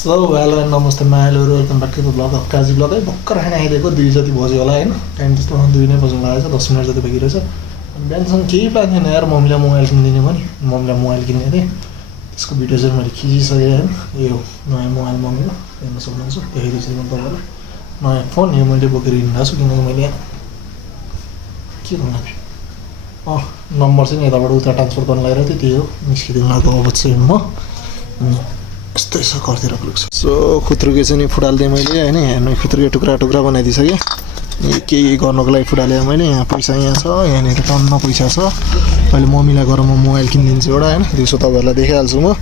So hello नमस्ते माइलहरू welcome back to the blog of Kaji blog है भर्खर खाना आइदिएको 2 जति बज्यो होला होइन टाइम त्यस्तो 2 नै बज्नु लागेको छ 10 मिनट जति बाँकी रहेछ अनि बिहानसम्म केही प्लान थिएन यार मम्मीलाई मोबाइल किनिदिने पनि मम्मीलाई मोबाइल किन्ने थिएँ त्यसको भिडियो चाहिँ मैले खिचिसकेँ होइन यो नयाँ मोबाइल मम्मीको हेर्न सक्नुहुन्छ देखाइदिन्छु म तपाईँलाई नयाँ फोन यो मैले बोकेर हिँडिरहेको छु किनकि मैले के भन्नु नम्बर चाहिँ यताबाट उता ट्रान्सफर गर्न लगाइरहेको थिएँ त्यही हो निस्किदिनु लागेको अब चाहिँ म यस्तै छ घरतिर पुग्छ सो खुत्रुके चाहिँ नि फुटाल्दिएँ मैले होइन हेर्नु खुत्रुके टुक्रा टुक्रा बनाइदिइसकेँ केही गर्नको लागि फुटालेँ मैले यहाँ पैसा यहाँ छ यहाँनिर टन्न पैसा छ अहिले मम्मीलाई गएर म मोबाइल किनिदिन्छु एउटा होइन दिउँसो तपाईँहरूलाई देखाइहाल्छु म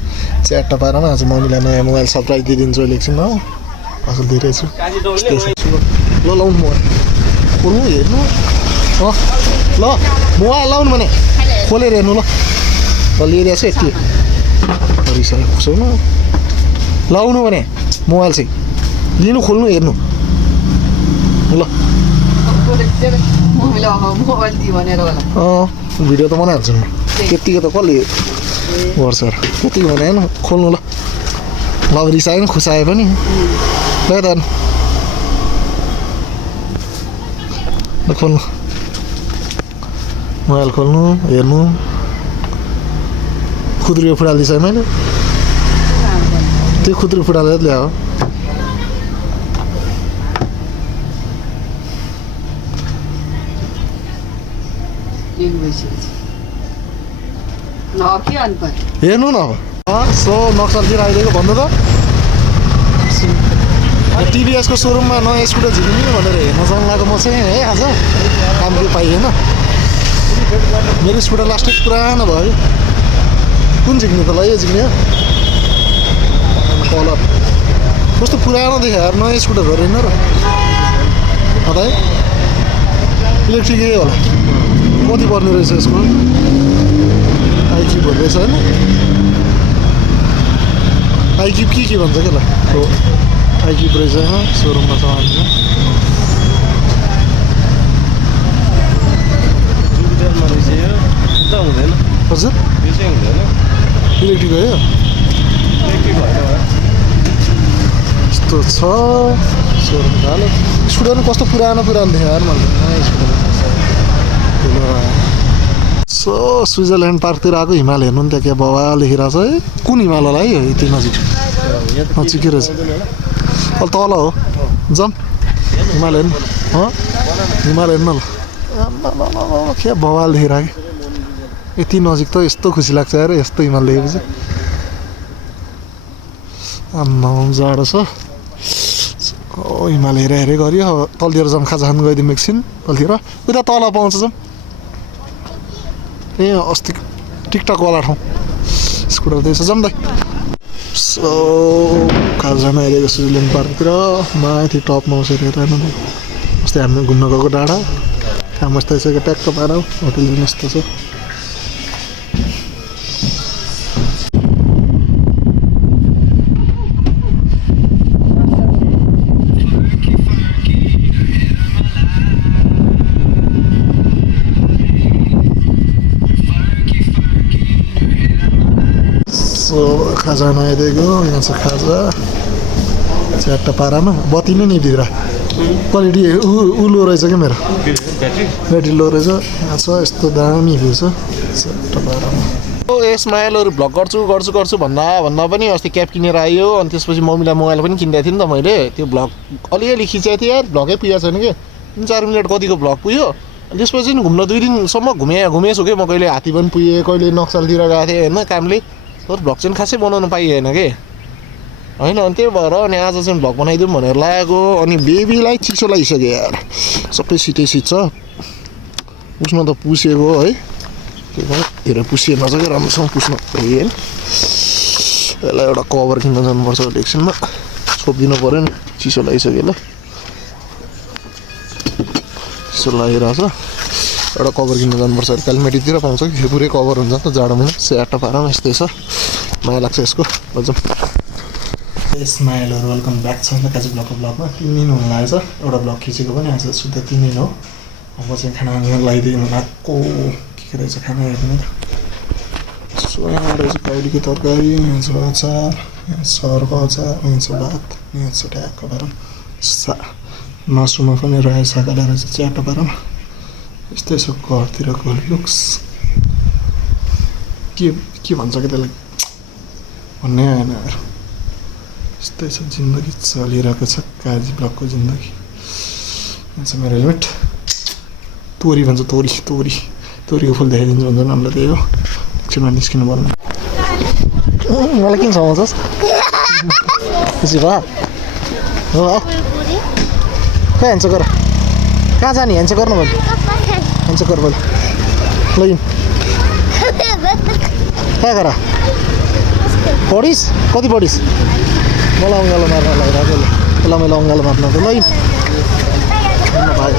च्याट्टा पारामा आज मम्मीलाई नयाँ मोबाइल सरप्राइज दिइदिन्छु अहिले एकछिनमा हो असल दिइरहेछु ल लाउनु मोबाइल खोल्नु हेर्नु ल मोबाइल लाउनु भने खोलेर हेर्नु ल लिइरहेको छु यति रिसाले खुसाउनु लाउनु भने मोबाइल चाहिँ लिनु खोल्नु हेर्नु ल भिडियो त बनाइहाल्छु म त्यत्तिको त कसले गर्छ त्यत्तिको भने होइन खोल्नु ल अब रिसायो नि खुसायो पनि ल त खोल्नु मोबाइल खोल्नु हेर्नु खुद्री फुटाल्दैछ मैले त्यो खुद्री फुटालेर ल्याऊ हेर्नु न सो नक्सलतिर आइदिएको भन्नु त टिभीएसको सोरुममा नयाँ स्कुटर झिक्ने भनेर हेर्न जानु लाग्यो म चाहिँ है आज काम के पाइएन मेरो स्कुटर लास्टै पुरानो भयो कुन झिक्ने त ल यो झिक्ने कलर कस्तो पुरानो देखायो यार नयाँ स्कुटर हो रहेन र है इलेक्ट्रिकै होला कति पर्ने रहेछ यसको आइक्युब रहेछ होइन आइक्युब के भन्छ क्या ल हो आइक्युब रहेछ सोरुममा छ हुँदैन हजुर इलेक्ट्रिक हो यस्तो छ सोरुम हालो स्कुटर पनि कस्तो पुरानो देखायो यार मैले स्कुटर सो स्विजरल्यान्ड पार्कतिर आएको हिमाल हेर्नु नि त्यहाँ क्या बाबा लेखिरहेको छ है कुन हिमाल होला है यति नजिक नजिकै रहेछ अहिले तल हो जाउँ हिमाल हेर्नु हिमाल हेर्नु ल क्या बवाल देखिरहेको यति नजिक त यस्तो खुसी लाग्छ यार यस्तो हिमाल देखेपछि आम्मा जाडो छ हिमाल हेरे गऱ्यो तलतिर जाउँ खाजा खानु गइदिउँ एकछिन तलतिर उता तल पाउँछ जाउँ ए अस्ति टिकटकवाला ठाउँ स्कुटर दिएछ जाउँ दाइ सो खाजा खानु आइदिएको स्विजरल्यान्ड पार्कतिर माथि टपमा बसेर हेरेन अस्ति हामी घुम्न गएको डाँडा काम यस्तो यसो ट्याक्क पार होटेल पनि यस्तो छ सो खाजा आइदिएको यहाँ छ खाजा च्याट्टा पारामा बत्ती नै निभित्र क्वालिटी लो रहेछ क्या मेरो ब्याट्री लो रहेछ यहाँ छ यस्तो दामी भ्यू छ च्याट्टा पारामा यसमा यसले भ्लग गर्छु भन्दा पनि अस्ति क्याब किनेर आयो अनि त्यसपछि मम्मीलाई मोबाइल पनि किनिदिएको थिएँ नि त मैले त्यो भ्लग अलिअलि खिचेको थिएँ यार भ्लगै पुगेको छैन कि 3-4 मिनट कतिको भ्लग पुग्यो अनि त्यसपछि नि घुम्न 2 दिनसम्म घुमेछु कि म कहिले हात्ती पनि पुगेँ कहिले नक्सलतिर गएको थिएँ होइन कामले तर भ्लग चाहिँ खासै बनाउनु पाइएन कि होइन अनि त्यही भएर अनि आज चाहिँ भ्लग बनाइदिउँ भनेर लागेको अनि बेबीलाई चिसो लागिसक्यो यार सबै सिटै छ उसमा त पुसेको है त्यही भएर धेरै पुसिएन चाहिँ राम्रोसँग पुस्न होइन यसलाई एउटा कभर किन्न जानुपर्छ एकछिनमा छोपिदिनु पऱ्यो नि चिसो लागिसक्यो ल चिसो लागिरहेछ एउटा कभर किन्न जानुपर्छ कालीमेटीतिर पाउँछ कि पुरै कभर हुन्छ नि त जाडो महिना स्याट्टा पारामा यस्तै छ माया लाग्छ यसको भन्छौँ स्माइलहरू वेलकम ब्याक छ काजी ब्लगमा 3 दिन हुन लागेको छ एउटा ब्लग खिचेको पनि आज सुत्दा 3 दिन हो अब चाहिँ खाना लगाइदिनु लाग्यो के रहेछ खाना हेर्नु त सो यहाँ रहेछ कौडीको तरकारी अचार यहाँ सर्को अचार, यहाँ छ भात, यहाँ छ ट्याक्क पारौँ मासुमा पनि रायो साग हालेर चाहिँ च्याटो पारौँ। यस्तै छ घरतिरको लुक्स। के भन्छ कि त्यसलाई भन्नै आएन यार। यस्तै छ जिन्दगी चलिरहेको छ काजी ब्लकको जिन्दगी। यहाँ छ मेरो हेलमेट। तोरी भन्छ तोरीको फुल देखाइदिन्छु भन्छ हामीलाई त्यही हो। एकछिनमा निस्किनु पर्ने। मलाई किन समाउँछस् खुसी भयो हो कहाँ हेन्छ गर कहाँ जाने हेन्छ गर्नु भयो हेन्छ गर भयो ल कहाँ गर पढिस् कति पढिस् मलाई अङ्गालो मार्न लगाइरहेको ल मैले अङ्गालो मार्न ल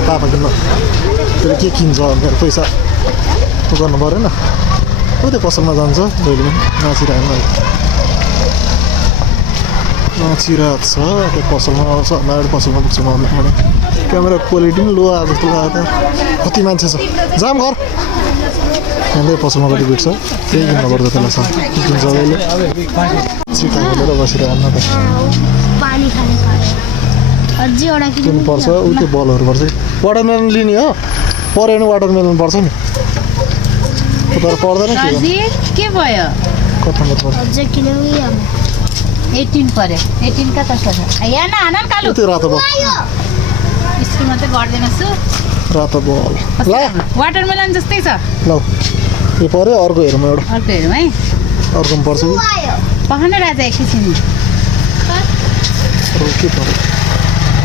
पापा किन्न त्यसले के किन्छ मेरो पैसा गर्नु परेन त्यो पसलमा जान्छ जहिले पनि नाचिरहेको छ त्यो पसलमा आउँछ अगाडि पसलमा पुग्छ मलाई क्यामेरा क्वालिटी पनि लो आएको जस्तो लाग्यो कति मान्छे छ जाम घर यहाँनिर पसलमा कति भिड छ त्यही किन्न पर्छ त्यसलाई सब किन्छ सबैले छिटा खोलेर बसिरहनु त किन्नु पर्छ उ त्यो बलहरू पर्छ वाटरमेलन लिने हो परेन वाटरमेलन पर्छ नि तर पर्दैन के भयो कतामा पर्छ 18 पर्यो 18 कता छ यहाँ न हान कालु त्यो रातो बल स्कुलमा त गर्दैनछु रातो बल ल वाटरमेलन जस्तै छ ल यो पर्यो अर्को हेरौँ एउटा अर्को हेरौँ है अर्कोमा पर्छ कि पहन राजा एकैछिन के पर्यो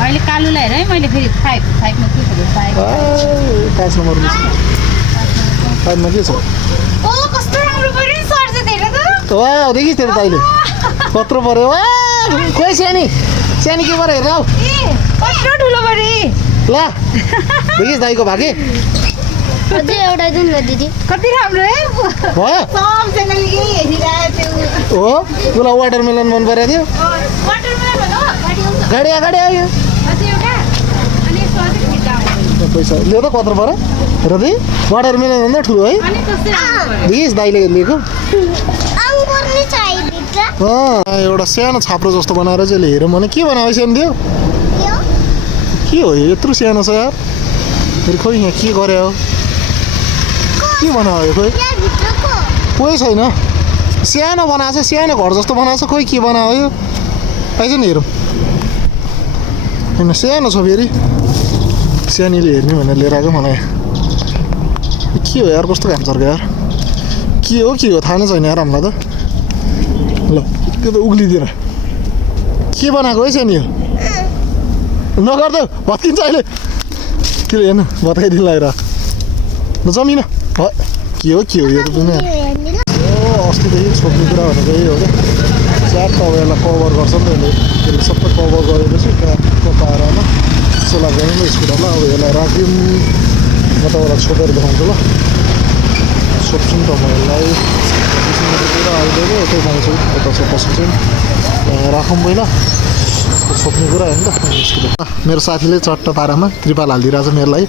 अहिले कालुलाई हेर है मैले फेरि 5 मा के पर्यो 5 नम्बरमा 5 मा के छ ओ कस्तो राम्रो पर्यो सर चाहिँ हेर त वाह देखिस् तेरो दाइले कत्रो पर्यो वा खोइ सानी के पर्यो हेर कत्रो ठुलो पर्यो ल देखिस् दाइको भागे अझै एउटा दिन ल दिदी कति राम्रो है भयो सबजनाले यही हेरिरहेको थियो हो तुलाई वाटरमेलन मन परेको थियो वाटरमेलन हो गाडी अगाडि आयो अझै एउटा अनि यसो अझै छिटो आउँछ पैसा लियो त कत्रो पर्यो हेर दि वाटरमेलन भन्दा ठुलो है अनि कस्तो राम्रो देखिस् दाइले लिएको अङ्गुर नि छ आइदिन्छ एउटा सानो छाप्रो जस्तो बनाएर चाहिँ हेरौँ भने के बनायो सानो थियो के हो यत्रो सानो छ यार फेरि खोइ यहाँ के गरे हो के बनायो खोइ कोही छैन सानो बनाएको छ सानो घर जस्तो बनाएको छ खोइ के बनायो यो आइज नि हेरौँ होइन सानो छ फेरि सानीले हेर्ने भनेर लिएर आएको मलाई के हो यार कस्तो काम चर्को यार के हो थाहा नै छैन यार हामीलाई त ल त्यो त उक्लिदिएर के बनाएको है सानी यो नगर्दा भत्किन्छ अहिले त्यो हेर्नु भत्काइदिनु लगाएर ल जमिन के हो यो त दुनियाँ अस्तिदेखि छोप्ने कुरा भनेको यही हो क्या च्याट अब यसलाई कभर गर्छ नि त यसले सबै कभर गरेपछि ट्यापको पारामा त्यसो लाग्दैन नि स्कुटरलाई अब यसलाई राख्यौँ म तपाईँलाई छोपेर देखाउँछु ल छोप्छु नि त म यसलाई पुरा आइदिएको यतै जान्छु यता पस्छु राखौँ पहिला छोप्ने कुरा होइन त स्कुटर मेरो साथीले चट्ट पारामा त्रिपाल हालिदिइरहेको छ मेरो लागि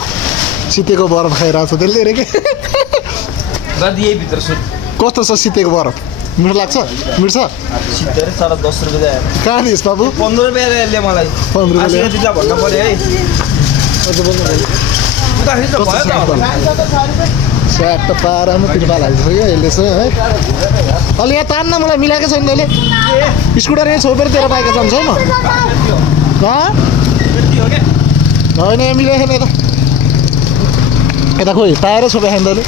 सितेको बरफ खाइरहेको छ त्यसले अरे के कस्तो छ सितेको बरफ मिठो लाग्छ मिठो छ साढे 10 रुपियाँ कहाँ दिएस् बाबु 15 रुपियाँ ल्याए मलाई 15 रुपियाँ दिदा भन्नु पर्यो है स्याट पारामा त्रिपाल हालिदिएको यसले चाहिँ है अहिले यहाँ तान्न मलाई मिलाएको छैन तैँले स्कुटर यहाँ छोपेर तेरो बाइक जान्छ है म होइन यहाँ मिलाएको छैन यता खोइ टायरै छोपे खाने तैँले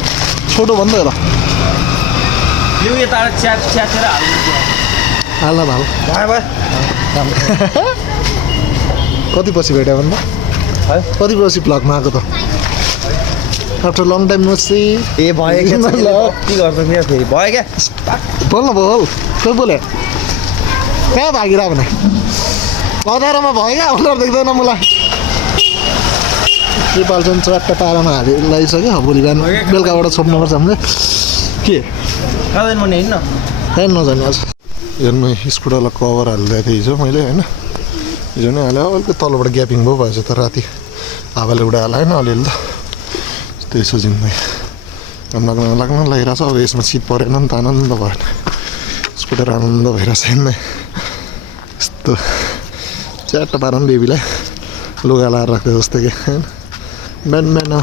छोटो भन्नु त यता हाल्न भाल कति पछि भेट्यो भन्दा कति पछि भ्लगमा आएको त आफ्टर लङ टाइम सी ए भयो के गर्छ फेरि भयो क्या बोल्नु बोल कोही बोले कहाँ भागिरह भने अधारोमा भयो क्या अनुहार देख्दैन मलाई त्रिपाल चाहिँ चट्ट पारामा लगाइसक्यो भोलि बिहान बेलुकाबाट छोप्नुपर्छ हामीले के होइन नजाने आज हेर्नु स्कुटरलाई कभर हालिदिएको थिएँ हिजो मैले होइन हिजो नै हाल्यो अलिकति तलबाट ग्यापिङ भयो भएछ त राति हावाले उडाएर होइन अलिअलि त त्यही सोचिँदै काम लाग्न लागिरहेको छ अब यसमा शीत परेन नि त आनन्द भएन स्कुटर आनन्द भइरहेछ हिँड्दै यस्तो च्याट्ट पारौँ बेबीलाई लुगा लाएर राख्दै जस्तो कि होइन बिहान बिहान